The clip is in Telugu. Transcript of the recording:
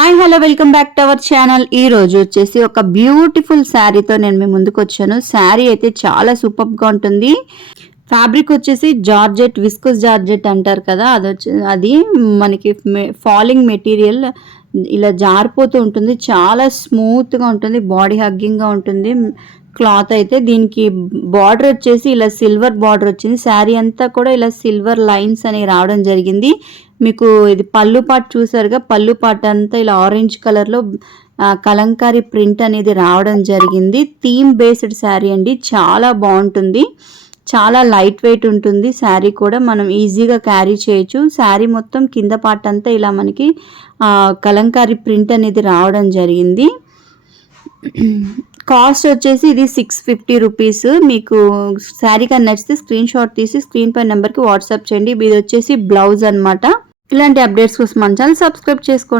Hi hello welcome back to our channel. ఈ రోజు వచ్చేసి ఒక బ్యూటిఫుల్ శారీతో నేను మీ ముందుకు వచ్చాను. శారీ అయితే చాలా సూపర్గా ఉంటుంది. ఫ్యాబ్రిక్ వచ్చేసి జార్జెట్, విస్కోస్ జార్జెట్ అంటారు కదా, అది మనకి ఫాలింగ్ మెటీరియల్ ఇలా జారిపోతూ ఉంటుంది. చాలా స్మూత్గా ఉంటుంది, బాడీ హగ్గింగ్గా ఉంటుంది క్లాత్ అయితే. దీనికి బార్డర్ వచ్చేసి ఇలా సిల్వర్ బార్డర్ వచ్చింది. శారీ అంతా కూడా ఇలా సిల్వర్ లైన్స్ అని రావడం జరిగింది. మీకు ఇది పళ్ళు పాటు చూసారుగా, పళ్ళు పాటు అంతా ఇలా ఆరెంజ్ కలర్లో కలంకారీ ప్రింట్ అనేది రావడం జరిగింది. థీమ్ బేస్డ్ శారీ అండి, చాలా బాగుంటుంది. చాలా లైట్ వెయిట్ ఉంటుంది శారీ కూడా, మనం ఈజీగా క్యారీ చేయొచ్చు. శారీ మొత్తం కింద పార్ట్ అంతా ఇలా మనకి కలంకారీ ప్రింట్ అనేది రావడం జరిగింది. కాస్ట్ వచ్చేసి ఇది 650 రూపీస్. మీకు శారీ కానీ నచ్చితే స్క్రీన్ షాట్ తీసి స్క్రీన్ పై నెంబర్కి వాట్సాప్ చేయండి. ఇది వచ్చేసి బ్లౌజ్ అనమాట. ఇలాంటి అప్డేట్స్ కోసం మన ఛానల్ సబ్స్క్రైబ్ చేసుకోండి.